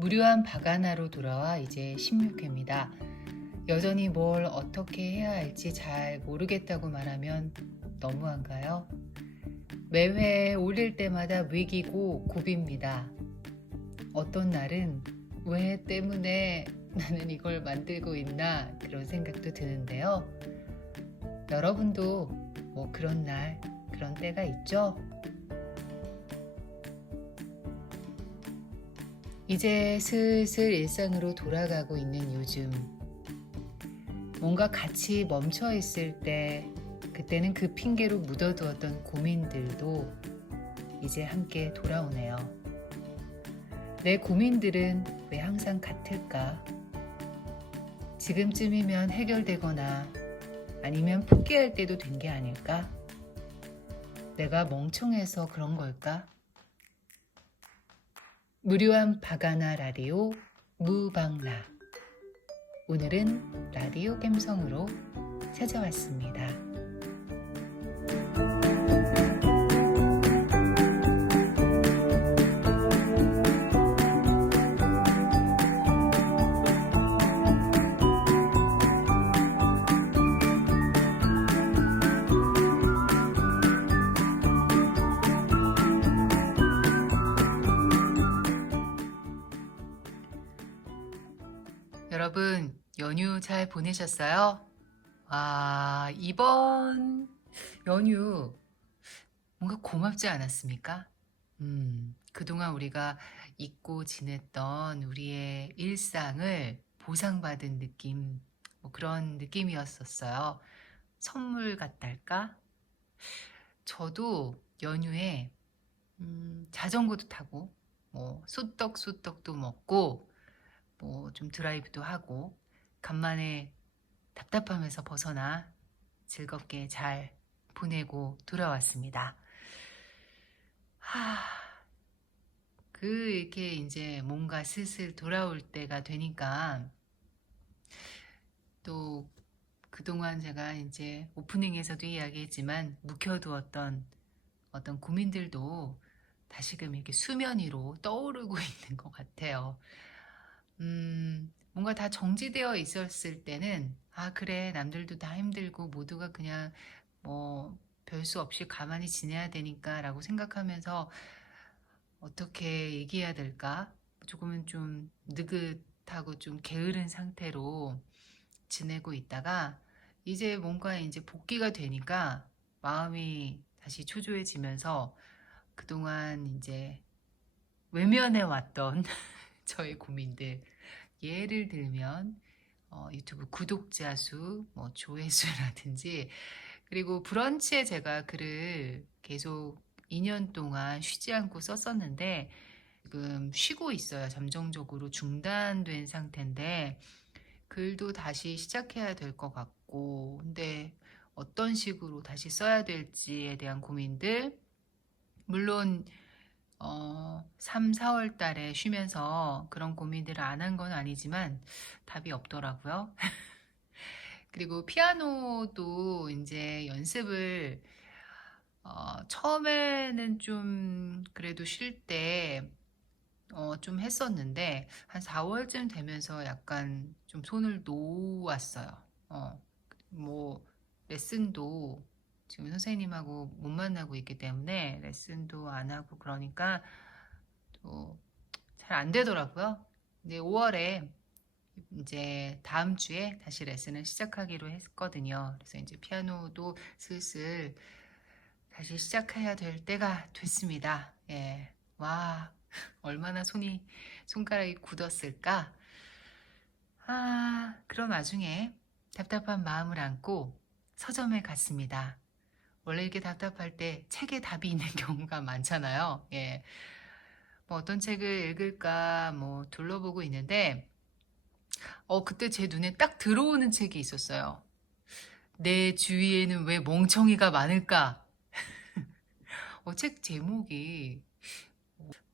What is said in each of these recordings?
무료한 바가나로 돌아와 이제 16회입니다. 여전히 뭘 어떻게 해야 할지 잘 모르겠다고 말하면 너무한가요? 매회 올릴 때마다 위기고 고비입니다. 어떤 날은 왜 때문에 나는 이걸 만들고 있나 그런 생각도 드는데요. 여러분도 뭐 그런 날, 그런 때가 있죠? 이제 슬슬 일상으로 돌아가고 있는 요즘, 뭔가 같이 멈춰 있을 때 그때는 그 핑계로 묻어두었던 고민들도 이제 함께 돌아오네요. 내 고민들은 왜 항상 같을까? 지금쯤이면 해결되거나 아니면 포기할 때도 된 게 아닐까? 내가 멍청해서 그런 걸까? 무료한 바가나 라디오 무방라. 오늘은 라디오 감성으로 찾아왔습니다. 여러분, 연휴 잘 보내셨어요? 이번 연휴 뭔가 고맙지 않았습니까? 그동안 우리가 잊고 지냈던 우리의 일상을 보상받은 느낌, 뭐 그런 느낌이었었어요. 선물 같달까? 저도 연휴에 자전거도 타고, 뭐 소떡소떡도 먹고, 뭐 좀 드라이브도 하고 간만에 답답함에서 벗어나 즐겁게 잘 보내고 돌아왔습니다. 이렇게 이제 뭔가 슬슬 돌아올 때가 되니까 또 그동안 제가 이제 오프닝에서도 이야기했지만 묵혀두었던 어떤 고민들도 다시금 이렇게 수면 위로 떠오르고 있는 것 같아요. 뭔가 다 정지되어 있었을 때는 그래, 남들도 다 힘들고 모두가 그냥 뭐 별 수 없이 가만히 지내야 되니까 라고 생각하면서 어떻게 얘기해야 될까? 조금은 좀 느긋하고 좀 게으른 상태로 지내고 있다가 이제 뭔가 이제 복귀가 되니까 마음이 다시 초조해지면서 그동안 이제 외면해 왔던 저의 고민들, 예를 들면 유튜브 구독자 수, 뭐 조회수라든지, 그리고 브런치에 제가 글을 계속 2년 동안 쉬지 않고 썼었는데 지금 쉬고 있어요. 잠정적으로 중단된 상태인데 글도 다시 시작해야 될 것 같고, 근데 어떤 식으로 다시 써야 될지에 대한 고민들, 물론 3, 4월 달에 쉬면서 그런 고민들을 안 한 건 아니지만 답이 없더라고요. 그리고 피아노도 이제 연습을 처음에는 좀 그래도 쉴 때 좀 했었는데 한 4월쯤 되면서 약간 좀 손을 놓았어요. 뭐 레슨도 지금 선생님하고 못 만나고 있기 때문에 레슨도 안 하고 그러니까 또 잘 안 되더라고요. 근데 5월에 이제 다음 주에 다시 레슨을 시작하기로 했거든요. 그래서 이제 피아노도 슬슬 다시 시작해야 될 때가 됐습니다. 예. 와, 얼마나 손가락이 굳었을까? 그런 와중에 답답한 마음을 안고 서점에 갔습니다. 원래 이렇게 답답할 때 책에 답이 있는 경우가 많잖아요. 예. 뭐 어떤 책을 읽을까 뭐 둘러보고 있는데 그때 제 눈에 딱 들어오는 책이 있었어요. 내 주위에는 왜 멍청이가 많을까? 책 제목이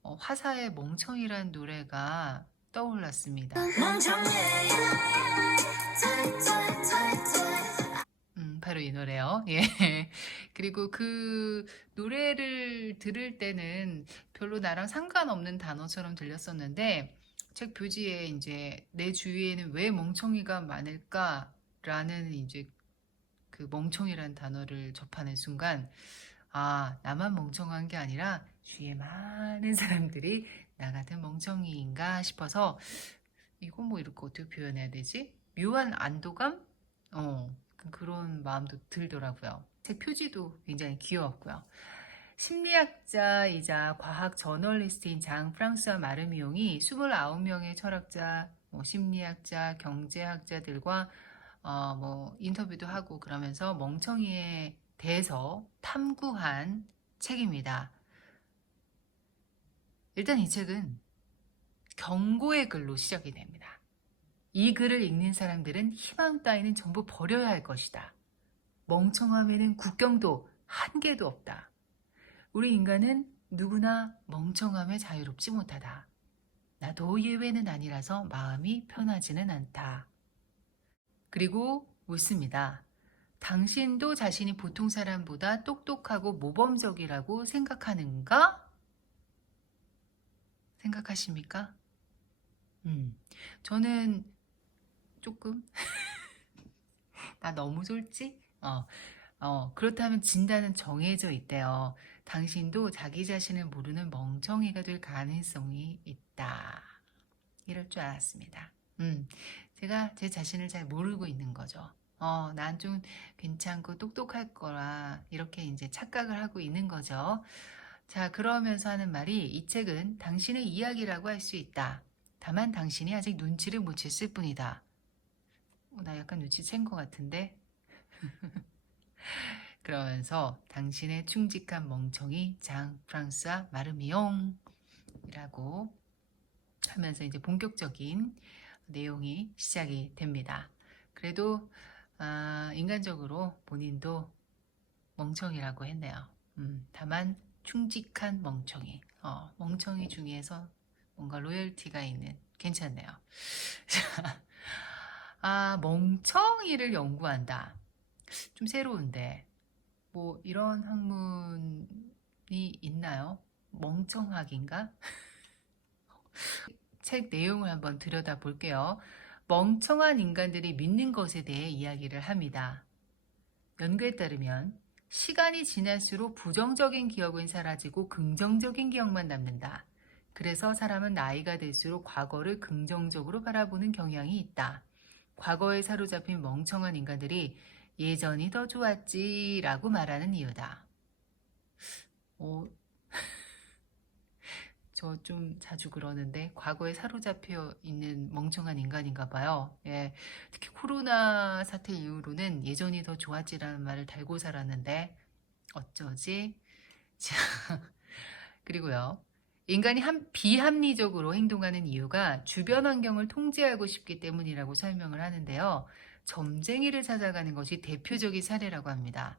화사의 멍청이란 노래가 떠올랐습니다. 바로 이 노래요. 예. 그리고 그 노래를 들을 때는 별로 나랑 상관없는 단어처럼 들렸었는데 책 표지에 이제 내 주위에는 왜 멍청이가 많을까라는 이제 그 멍청이라는 단어를 접하는 순간, 아, 나만 멍청한 게 아니라 주위에 많은 사람들이 나 같은 멍청이인가 싶어서, 이거 뭐 이렇게 어떻게 표현해야 되지? 묘한 안도감? 그런 마음도 들더라고요. 책 표지도 굉장히 귀여웠고요. 심리학자이자 과학 저널리스트인 장 프랑스와 마르미용이 29명의 철학자, 심리학자, 경제학자들과 인터뷰도 하고 그러면서 멍청이에 대해서 탐구한 책입니다. 일단 이 책은 경고의 글로 시작이 됩니다. 이 글을 읽는 사람들은 희망 따위는 전부 버려야 할 것이다. 멍청함에는 국경도 한계도 없다. 우리 인간은 누구나 멍청함에 자유롭지 못하다. 나도 예외는 아니라서 마음이 편하지는 않다. 그리고 묻습니다. 당신도 자신이 보통 사람보다 똑똑하고 모범적이라고 생각하는가? 생각하십니까? 저는 조금 나 너무 솔직? 그렇다면 진단은 정해져 있대요. 당신도 자기 자신을 모르는 멍청이가 될 가능성이 있다. 이럴 줄 알았습니다. 제가 제 자신을 잘 모르고 있는 거죠. 난 좀 괜찮고 똑똑할 거라 이렇게 이제 착각을 하고 있는 거죠. 자, 그러면서 하는 말이 이 책은 당신의 이야기라고 할 수 있다. 다만 당신이 아직 눈치를 못 챘을 뿐이다. 나 약간 눈치챈 것 같은데? 그러면서 당신의 충직한 멍청이 장 프랑스와 마르미옹이라고 하면서 이제 본격적인 내용이 시작이 됩니다. 그래도 인간적으로 본인도 멍청이라고 했네요. 다만 충직한 멍청이. 멍청이 중에서 뭔가 로열티가 있는 괜찮네요. 멍청이를 연구한다. 좀 새로운데 뭐 이런 학문이 있나요? 멍청학인가? 책 내용을 한번 들여다볼게요. 멍청한 인간들이 믿는 것에 대해 이야기를 합니다. 연구에 따르면 시간이 지날수록 부정적인 기억은 사라지고 긍정적인 기억만 남는다. 그래서 사람은 나이가 들수록 과거를 긍정적으로 바라보는 경향이 있다. 과거에 사로잡힌 멍청한 인간들이 예전이 더 좋았지라고 말하는 이유다. 저 좀 자주 그러는데 과거에 사로잡혀 있는 멍청한 인간인가 봐요. 예, 특히 코로나 사태 이후로는 예전이 더 좋았지라는 말을 달고 살았는데 어쩌지? 자, 그리고요. 인간이 비합리적으로 행동하는 이유가 주변 환경을 통제하고 싶기 때문이라고 설명을 하는데요. 점쟁이를 찾아가는 것이 대표적인 사례라고 합니다.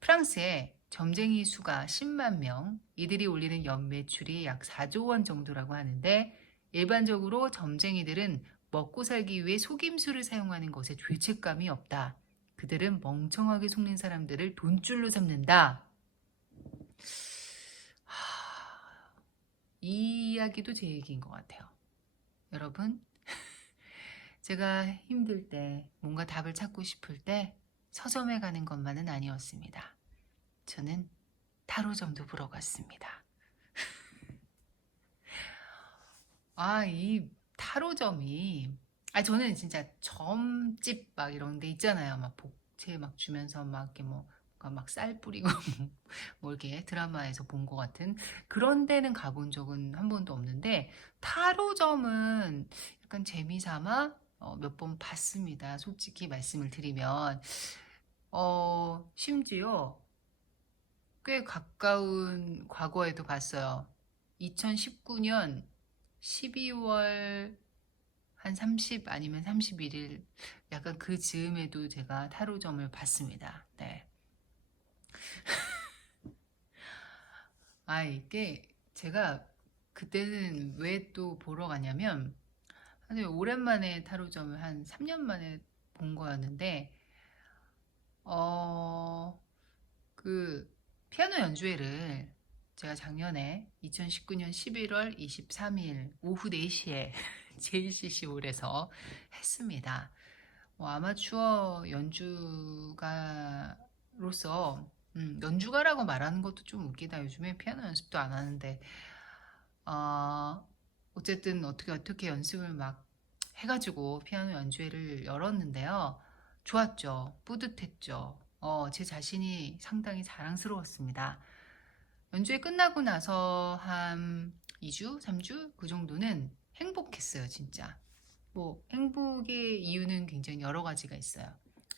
프랑스에 점쟁이 수가 10만 명, 이들이 올리는 연매출이 약 4조 원 정도라고 하는데 일반적으로 점쟁이들은 먹고 살기 위해 속임수를 사용하는 것에 죄책감이 없다. 그들은 멍청하게 속는 사람들을 돈줄로 삼는다. 이 이야기도 제 얘기인 것 같아요. 여러분, 제가 힘들 때, 뭔가 답을 찾고 싶을 때 서점에 가는 것만은 아니었습니다. 저는 타로점도 보러 갔습니다. 이 타로점이, 저는 진짜 점집 막 이런 데 있잖아요. 막 복채 막 주면서 막 이렇게 막 쌀 뿌리고 뭐 이렇게 드라마에서 본 것 같은 그런 데는 가본 적은 한 번도 없는데 타로점은 약간 재미삼아 몇 번 봤습니다. 솔직히 말씀을 드리면 심지어 꽤 가까운 과거에도 봤어요. 2019년 12월 한 30 아니면 31일 약간 그 즈음에도 제가 타로점을 봤습니다. 네. 이게 제가 그때는 왜 또 보러 가냐면 사실 오랜만에 타로점을 한 3년 만에 본 거였는데 그 피아노 연주회를 제가 작년에 2019년 11월 23일 오후 4시에 JCC홀에서 했습니다. 아마추어 연주가로서 연주가라고 말하는 것도 좀 웃기다. 요즘에 피아노 연습도 안 하는데 어쨌든 어떻게 연습을 막 해가지고 피아노 연주회를 열었는데요. 좋았죠. 뿌듯했죠. 제 자신이 상당히 자랑스러웠습니다. 연주회 끝나고 나서 한 2주, 3주 그 정도는 행복했어요, 진짜. 뭐 행복의 이유는 굉장히 여러 가지가 있어요.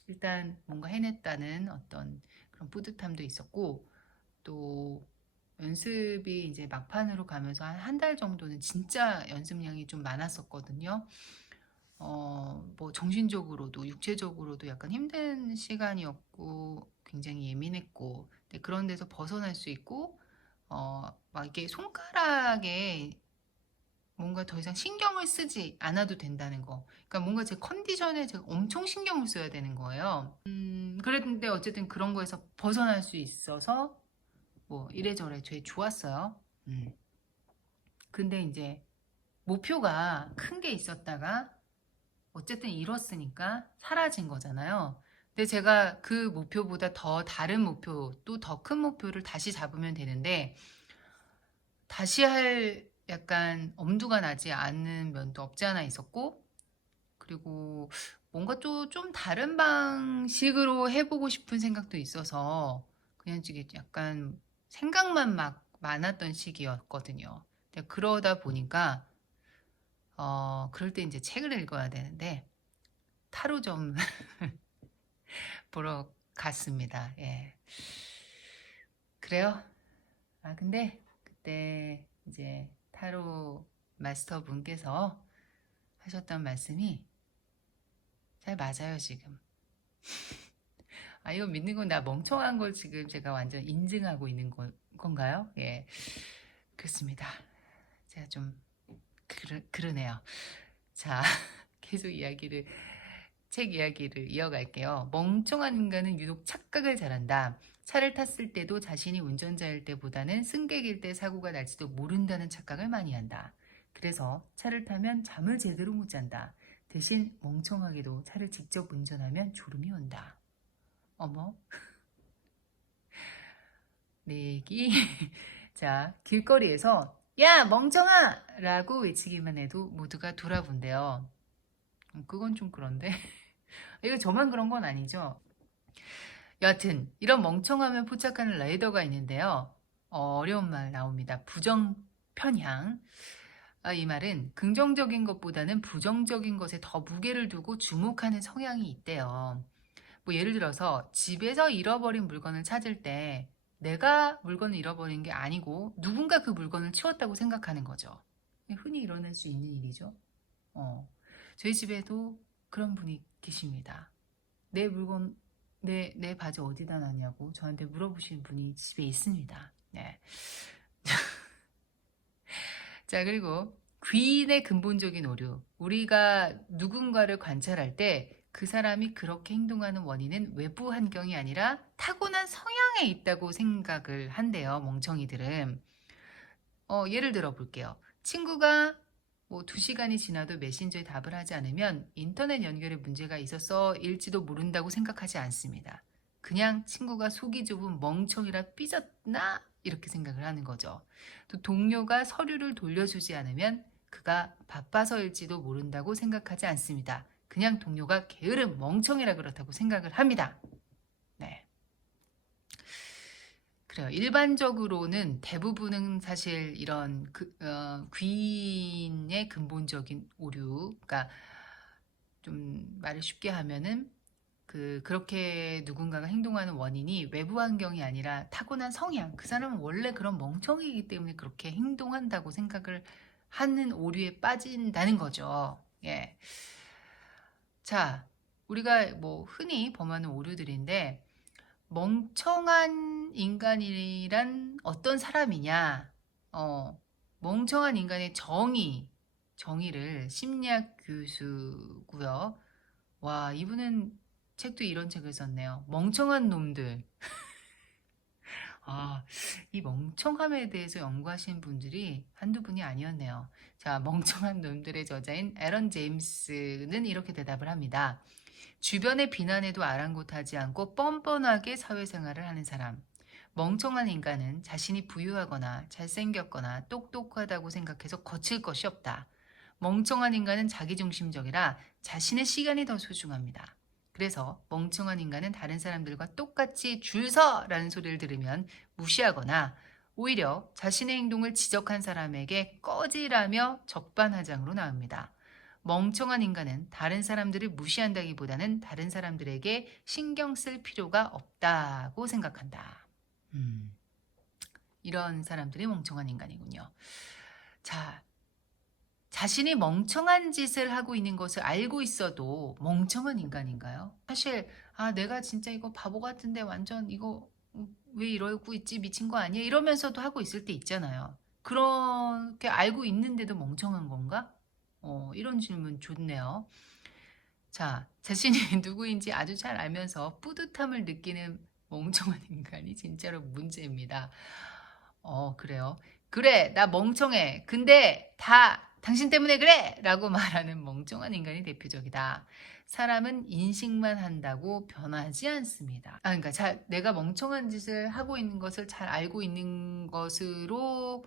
일단 뭔가 해냈다는 어떤 그런 뿌듯함도 있었고, 또 연습이 이제 막판으로 가면서 한 달 정도는 진짜 연습량이 좀 많았었거든요. 뭐 정신적으로도 육체적으로도 약간 힘든 시간이었고 굉장히 예민했고, 근데 그런 데서 벗어날 수 있고 막 이렇게 손가락에 뭔가 더 이상 신경을 쓰지 않아도 된다는 거. 그러니까 뭔가 제 컨디션에 제가 엄청 신경을 써야 되는 거예요. 그랬는데 어쨌든 그런 거에서 벗어날 수 있어서 뭐 이래저래 되게 좋았어요. 근데 이제 목표가 큰 게 있었다가 어쨌든 이뤘으니까 사라진 거잖아요. 근데 제가 그 목표보다 더 다른 목표, 또 더 큰 목표를 다시 잡으면 되는데 다시 할 약간 엄두가 나지 않는 면도 없지 않아 있었고, 그리고 뭔가 또 좀 다른 방식으로 해보고 싶은 생각도 있어서 그냥 지금 약간 생각만 막 많았던 시기였거든요. 그러다 보니까 그럴 때 이제 책을 읽어야 되는데 타로 좀 보러 갔습니다. 예. 그래요. 근데 그때 이제 타로 마스터 분께서 하셨던 말씀이 잘 맞아요, 지금. 이거 믿는 건 나 멍청한 걸 지금 제가 완전 인증하고 있는 건가요? 예. 그렇습니다. 제가 좀, 그러네요. 자, 계속 책 이야기를 이어갈게요. 멍청한 인간은 유독 착각을 잘한다. 차를 탔을 때도 자신이 운전자일 때보다는 승객일 때 사고가 날지도 모른다는 착각을 많이 한다. 그래서 차를 타면 잠을 제대로 못 잔다. 대신 멍청하게도 차를 직접 운전하면 졸음이 온다. 어머, 내 얘기. 자, 길거리에서 야, 멍청아! 라고 외치기만 해도 모두가 돌아본대요. 그건 좀 그런데. 이거 저만 그런 건 아니죠. 여하튼 이런 멍청함을 포착하는 라이더가 있는데요. 어려운 말 나옵니다. 부정편향. 이 말은 긍정적인 것보다는 부정적인 것에 더 무게를 두고 주목하는 성향이 있대요. 뭐 예를 들어서 집에서 잃어버린 물건을 찾을 때 내가 물건을 잃어버린 게 아니고 누군가 그 물건을 치웠다고 생각하는 거죠. 흔히 일어날 수 있는 일이죠. 저희 집에도 그런 분이 계십니다. 내 물건, 내 바지 어디다 놨냐고 저한테 물어보시는 분이 집에 있습니다. 네. 자, 그리고 귀인의 근본적인 오류. 우리가 누군가를 관찰할 때 그 사람이 그렇게 행동하는 원인은 외부 환경이 아니라 타고난 성향에 있다고 생각을 한대요, 멍청이들은. 예를 들어 볼게요. 친구가 뭐 2시간이 지나도 메신저에 답을 하지 않으면 인터넷 연결에 문제가 있어서 일지도 모른다고 생각하지 않습니다. 그냥 친구가 속이 좁은 멍청이라 삐졌나? 이렇게 생각을 하는 거죠. 또 동료가 서류를 돌려주지 않으면 그가 바빠서일지도 모른다고 생각하지 않습니다. 그냥 동료가 게으른 멍청이라 그렇다고 생각을 합니다. 네. 그래요. 일반적으로는 대부분은 사실 이런 귀인의 근본적인 오류, 그러니까 좀 말을 쉽게 하면은 그렇게 누군가가 행동하는 원인이 외부 환경이 아니라 타고난 성향. 그 사람은 원래 그런 멍청이기 때문에 그렇게 행동한다고 생각을 하는 오류에 빠진다는 거죠. 예. 자, 우리가 뭐 흔히 범하는 오류들인데 멍청한 인간이란 어떤 사람이냐? 멍청한 인간의 정의를 심리학 교수고요. 와, 이분은 책도 이런 책을 썼네요. 멍청한 놈들. 아, 이 멍청함에 대해서 연구하신 분들이 한두 분이 아니었네요. 자, 멍청한 놈들의 저자인 애런 제임스는 이렇게 대답을 합니다. 주변의 비난에도 아랑곳하지 않고 뻔뻔하게 사회생활을 하는 사람. 멍청한 인간은 자신이 부유하거나 잘생겼거나 똑똑하다고 생각해서 거칠 것이 없다. 멍청한 인간은 자기중심적이라 자신의 시간이 더 소중합니다. 그래서 멍청한 인간은 다른 사람들과 똑같이 줄 서라는 소리를 들으면 무시하거나 오히려 자신의 행동을 지적한 사람에게 꺼지라며 적반하장으로 나옵니다. 멍청한 인간은 다른 사람들을 무시한다기보다는 다른 사람들에게 신경 쓸 필요가 없다고 생각한다. 이런 사람들이 멍청한 인간이군요. 자, 자신이 멍청한 짓을 하고 있는 것을 알고 있어도 멍청한 인간인가요? 사실 내가 진짜 이거 바보 같은데 완전 이거 왜 이러고 있지 미친 거 아니야? 이러면서도 하고 있을 때 있잖아요. 그렇게 알고 있는데도 멍청한 건가? 이런 질문 좋네요. 자, 자신이 누구인지 아주 잘 알면서 뿌듯함을 느끼는 멍청한 인간이 진짜로 문제입니다. 그래요. 그래, 나 멍청해. 근데 다 당신 때문에 그래! 라고 말하는 멍청한 인간이 대표적이다. 사람은 인식만 한다고 변하지 않습니다. 그러니까 내가 멍청한 짓을 하고 있는 것을 잘 알고 있는 것으로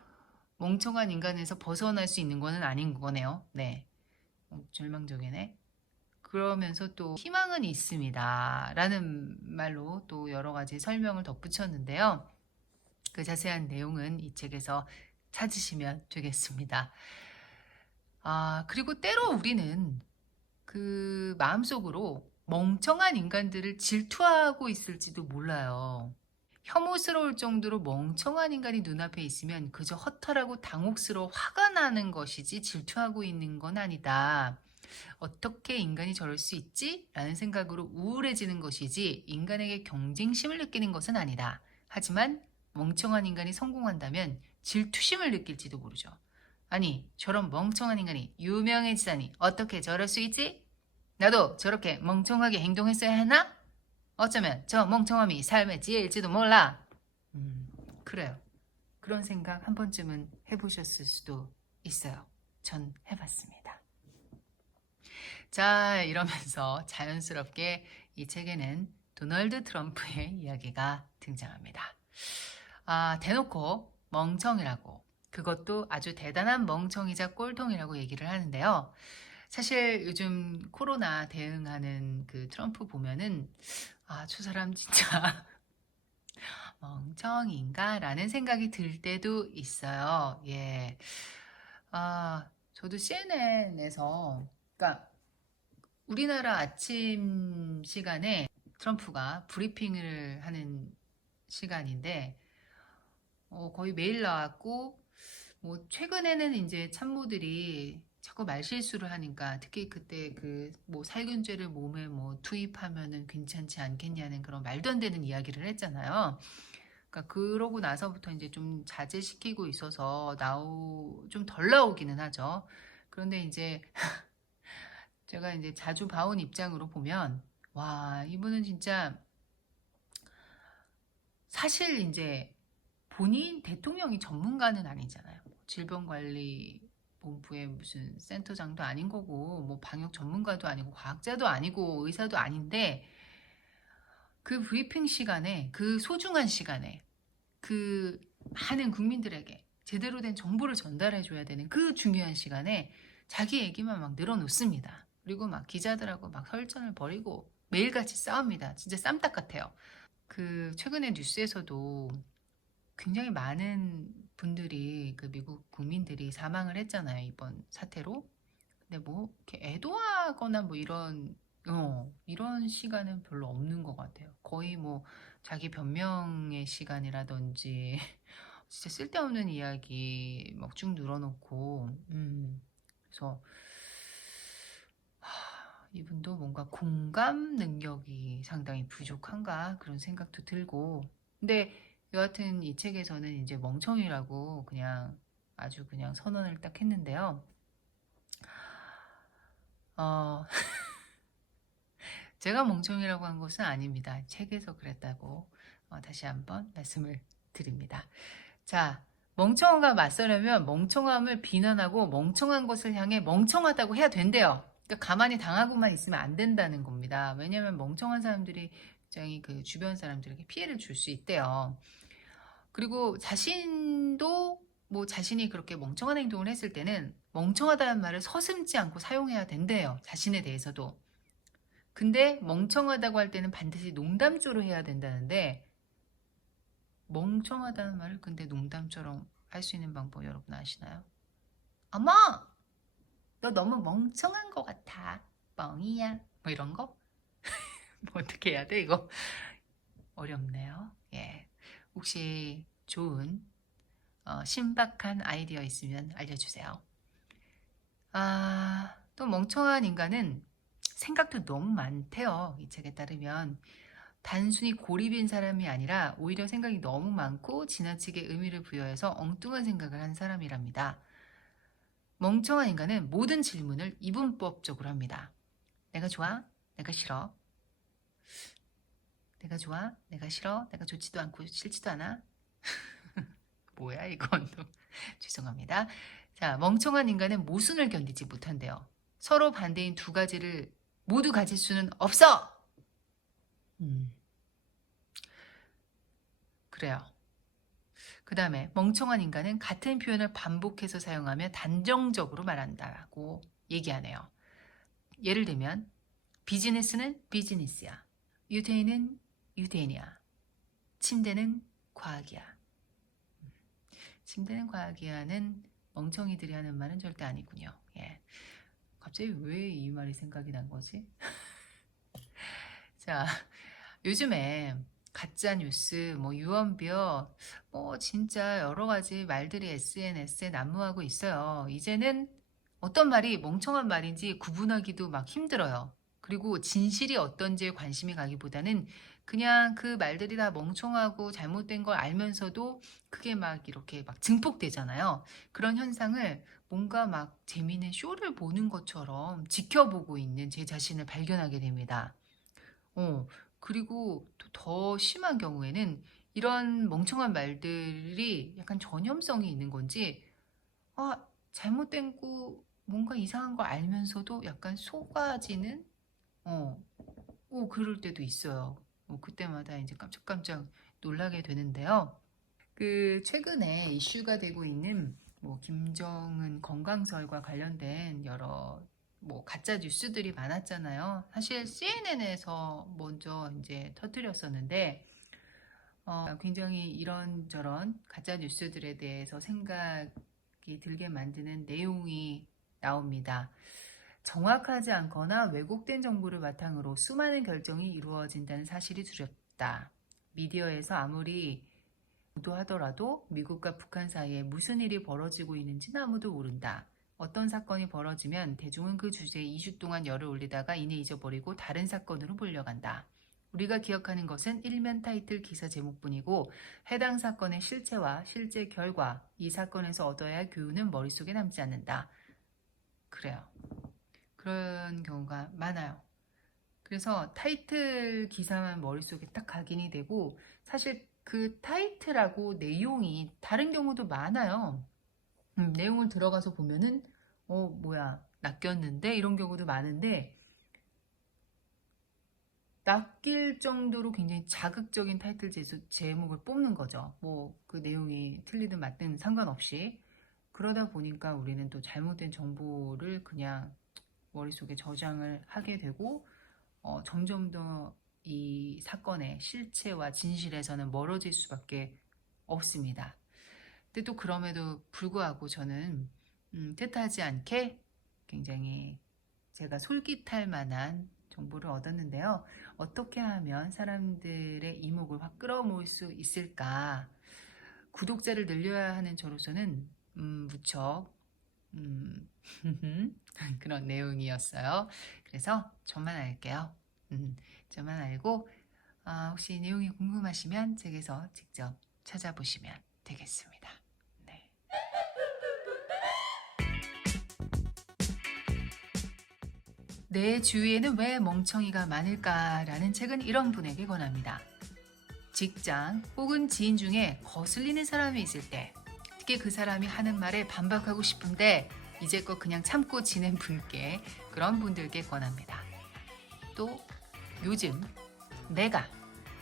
멍청한 인간에서 벗어날 수 있는 것은 아닌 거네요. 네. 절망적이네. 그러면서 또 희망은 있습니다. 라는 말로 또 여러 가지 설명을 덧붙였는데요. 그 자세한 내용은 이 책에서 찾으시면 되겠습니다. 그리고 때로 우리는 그 마음속으로 멍청한 인간들을 질투하고 있을지도 몰라요. 혐오스러울 정도로 멍청한 인간이 눈앞에 있으면 그저 허탈하고 당혹스러워 화가 나는 것이지 질투하고 있는 건 아니다. 어떻게 인간이 저럴 수 있지? 라는 생각으로 우울해지는 것이지 인간에게 경쟁심을 느끼는 것은 아니다. 하지만 멍청한 인간이 성공한다면 질투심을 느낄지도 모르죠. 아니, 저런 멍청한 인간이 유명해지다니 어떻게 저럴 수 있지? 나도 저렇게 멍청하게 행동했어야 했나? 어쩌면 저 멍청함이 삶의 지혜일지도 몰라. 그래요. 그런 생각 한 번쯤은 해보셨을 수도 있어요. 전 해봤습니다. 자, 이러면서 자연스럽게 이 책에는 도널드 트럼프의 이야기가 등장합니다. 대놓고 멍청이라고, 그것도 아주 대단한 멍청이자 꼴통이라고 얘기를 하는데요. 사실 요즘 코로나 대응하는 그 트럼프 보면은 저 사람 진짜 멍청인가? 라는 생각이 들 때도 있어요. 예. 저도 CNN에서, 그러니까 우리나라 아침 시간에 트럼프가 브리핑을 하는 시간인데, 거의 매일 나왔고, 뭐, 최근에는 이제 참모들이 자꾸 말실수를 하니까, 특히 그때 뭐, 살균제를 몸에 뭐, 투입하면은 괜찮지 않겠냐는 그런 말도 안 되는 이야기를 했잖아요. 그러니까 그러고 나서부터 이제 좀 자제시키고 있어서 좀 덜 나오기는 하죠. 그런데 이제 제가 이제 자주 봐온 입장으로 보면, 와, 이분은 진짜 사실 이제 본인 대통령이 전문가는 아니잖아요. 질병관리본부의 무슨 센터장도 아닌 거고, 뭐 방역 전문가도 아니고, 과학자도 아니고, 의사도 아닌데, 그 브리핑 시간에, 그 소중한 시간에, 그 많은 국민들에게 제대로 된 정보를 전달해 줘야 되는 그 중요한 시간에 자기 얘기만 막 늘어놓습니다. 그리고 막 기자들하고 막 설전을 벌이고 매일같이 싸웁니다. 진짜 쌈딱 같아요. 최근에 뉴스에서도 굉장히 많은 분들이, 미국 국민들이 사망을 했잖아요. 이번 사태로. 근데 뭐 이렇게 애도하거나 뭐 이런 시간은 별로 없는 것 같아요. 거의 뭐 자기 변명의 시간이라든지 진짜 쓸데없는 이야기 막 쭉 늘어놓고, 그래서 이분도 뭔가 공감 능력이 상당히 부족한가 그런 생각도 들고, 근데 여하튼 이 책에서는 이제 멍청이라고 그냥 아주 그냥 선언을 딱 했는데요. 어, 제가 멍청이라고 한 것은 아닙니다. 책에서 그랬다고 다시 한번 말씀을 드립니다. 자, 멍청함과 맞서려면 멍청함을 비난하고 멍청한 것을 향해 멍청하다고 해야 된대요. 그러니까 가만히 당하고만 있으면 안 된다는 겁니다. 왜냐하면 멍청한 사람들이 굉장히 그 주변 사람들에게 피해를 줄 수 있대요. 그리고 자신도 뭐 자신이 그렇게 멍청한 행동을 했을 때는 멍청하다는 말을 서슴지 않고 사용해야 된대요. 자신에 대해서도. 근데 멍청하다고 할 때는 반드시 농담조로 해야 된다는데 멍청하다는 말을 근데 농담처럼 할 수 있는 방법 여러분 아시나요? 어머! 너 너무 멍청한 것 같아. 뻥이야. 뭐 이런 거? 뭐 어떻게 해야 돼 이거? 어렵네요. 예. 혹시 좋은 신박한 아이디어 있으면 알려주세요. 또 멍청한 인간은 생각도 너무 많대요. 이 책에 따르면 단순히 고립인 사람이 아니라 오히려 생각이 너무 많고 지나치게 의미를 부여해서 엉뚱한 생각을 하는 사람이랍니다. 멍청한 인간은 모든 질문을 이분법적으로 합니다. 내가 좋아? 내가 싫어? 내가 좋아? 내가 싫어? 내가 좋지도 않고 싫지도 않아? 뭐야 이건 또 죄송합니다. 자, 멍청한 인간은 모순을 견디지 못한대요. 서로 반대인 두 가지를 모두 가질 수는 없어! 그래요. 그 다음에 멍청한 인간은 같은 표현을 반복해서 사용하며 단정적으로 말한다고 얘기하네요. 예를 들면 비즈니스는 비즈니스야. 유태인은 유태인이야. 침대는 과학이야. 침대는 과학이야는 멍청이들이 하는 말은 절대 아니군요. 예. 갑자기 왜 이 말이 생각이 난 거지? 자, 요즘에 가짜 뉴스, 뭐 유언비어, 뭐 진짜 여러 가지 말들이 SNS에 난무하고 있어요. 이제는 어떤 말이 멍청한 말인지 구분하기도 막 힘들어요. 그리고 진실이 어떤지에 관심이 가기보다는 그냥 그 말들이 다 멍청하고 잘못된 걸 알면서도 그게 막 이렇게 막 증폭되잖아요. 그런 현상을 뭔가 막 재미있는 쇼를 보는 것처럼 지켜보고 있는 제 자신을 발견하게 됩니다. 그리고 또 더 심한 경우에는 이런 멍청한 말들이 약간 전염성이 있는 건지, 잘못된 거, 뭔가 이상한 거 알면서도 약간 속아지는, 그럴 때도 있어요. 그때마다 이제 깜짝깜짝 놀라게 되는데요. 최근에 이슈가 되고 있는 뭐 김정은 건강설과 관련된 여러 뭐 가짜 뉴스들이 많았잖아요. 사실 CNN에서 먼저 이제 터뜨렸었는데 굉장히 이런저런 가짜 뉴스들에 대해서 생각이 들게 만드는 내용이 나옵니다. 정확하지 않거나 왜곡된 정보를 바탕으로 수많은 결정이 이루어진다는 사실이 두렵다. 미디어에서 아무리 보도하더라도 미국과 북한 사이에 무슨 일이 벌어지고 있는지는 아무도 모른다. 어떤 사건이 벌어지면 대중은 그 주제에 2주 동안 열을 올리다가 이내 잊어버리고 다른 사건으로 몰려간다. 우리가 기억하는 것은 일면 타이틀 기사 제목뿐이고 해당 사건의 실체와 실제 결과, 이 사건에서 얻어야 할 교훈은 머릿속에 남지 않는다. 그래요. 그런 경우가 많아요. 그래서 타이틀 기사만 머릿속에 딱 각인이 되고 사실 그 타이틀하고 내용이 다른 경우도 많아요. 내용을 들어가서 보면은 뭐야 낚였는데 이런 경우도 많은데 낚일 정도로 굉장히 자극적인 타이틀 제목을 뽑는 거죠. 뭐 그 내용이 틀리든 맞든 상관없이 그러다 보니까 우리는 또 잘못된 정보를 그냥 머릿속에 저장을 하게 되고 점점 더 이 사건의 실체와 진실에서는 멀어질 수밖에 없습니다. 근데 또 그럼에도 불구하고 저는 뜻하지 않게 굉장히 제가 솔깃할 만한 정보를 얻었는데요. 어떻게 하면 사람들의 이목을 확 끌어모을 수 있을까? 구독자를 늘려야 하는 저로서는 무척 그런 내용이었어요. 그래서 저만 알게요. 저만 알고 혹시 내용이 궁금하시면 책에서 직접 찾아보시면 되겠습니다. 네. 내 주위에는 왜 멍청이가 많을까라는 책은 이런 분에게 권합니다. 직장 혹은 지인 중에 거슬리는 사람이 있을 때, 특히 그 사람이 하는 말에 반박하고 싶은데 이제껏 그냥 참고 지낸 분께, 그런 분들께 권합니다. 또 요즘 내가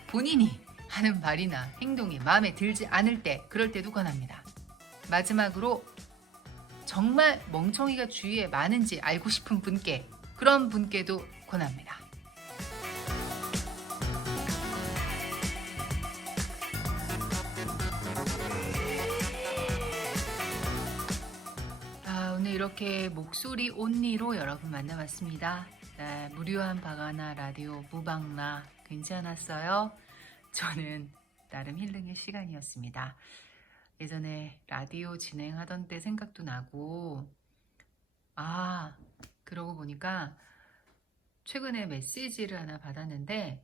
본인이 하는 말이나 행동이 마음에 들지 않을 때, 그럴 때도 권합니다. 마지막으로 정말 멍청이가 주위에 많은지 알고 싶은 분께, 그런 분께도 권합니다. 오늘 이렇게 목소리 온리로 여러분 만나봤습니다. 네, 무료한 바가나 라디오 무방라 괜찮았어요? 저는 나름 힐링의 시간이었습니다. 예전에 라디오 진행하던 때 생각도 나고, 그러고 보니까 최근에 메시지를 하나 받았는데,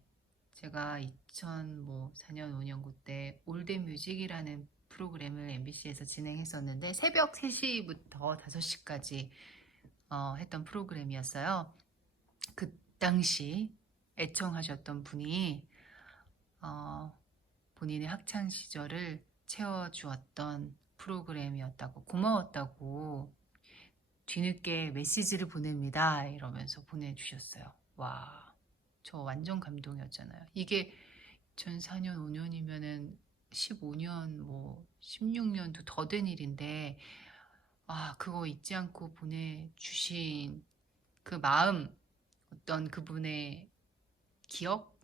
제가 2004년 5년 그때 올드뮤직이라는 프로그램을 MBC에서 진행했었는데, 새벽 3시부터 5시까지 했던 프로그램이었어요. 그 당시 애청하셨던 분이 본인의 학창 시절을 채워주었던 프로그램이었다고, 고마웠다고 뒤늦게 메시지를 보냅니다 이러면서 보내주셨어요. 와, 저 완전 감동이었잖아요. 이게 2004년 5년이면은 15년 16년도 더 된 일인데, 그거 잊지 않고 보내주신 그 마음, 어떤 그분의 기억?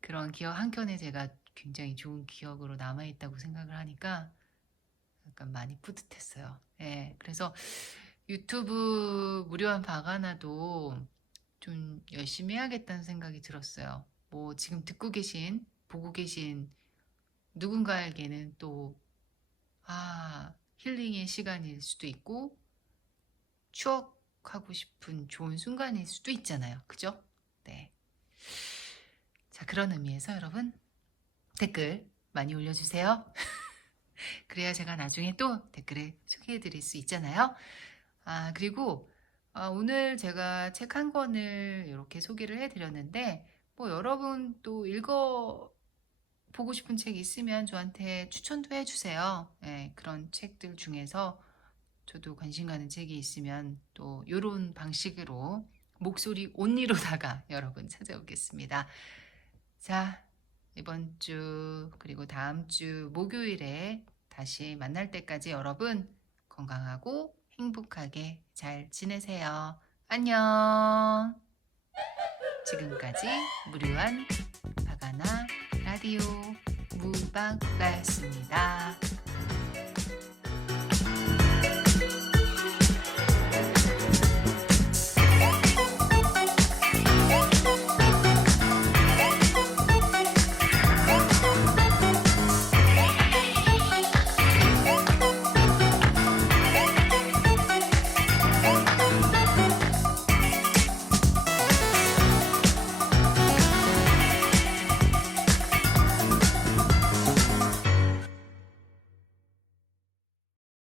그런 기억 한켠에 제가 굉장히 좋은 기억으로 남아있다고 생각을 하니까 약간 많이 뿌듯했어요. 네, 그래서 유튜브 무료한 바가나도 좀 열심히 해야겠다는 생각이 들었어요. 지금 듣고 계신, 보고 계신 누군가에게는 또 힐링의 시간일 수도 있고, 추억하고 싶은 좋은 순간일 수도 있잖아요. 그죠? 네. 자, 그런 의미에서 여러분 댓글 많이 올려주세요. 그래야 제가 나중에 또 댓글을 소개해드릴 수 있잖아요. 그리고 오늘 제가 책 한 권을 이렇게 소개를 해드렸는데, 여러분 또 읽어보고 싶은 책 있으면 저한테 추천도 해주세요. 네, 그런 책들 중에서 저도 관심 가는 책이 있으면 또 이런 방식으로 목소리 온리로다가 여러분 찾아오겠습니다. 자, 이번 주 그리고 다음 주 목요일에 다시 만날 때까지 여러분 건강하고 행복하게 잘 지내세요. 안녕. 지금까지 무료한 바가나 라디오 무방라였습니다.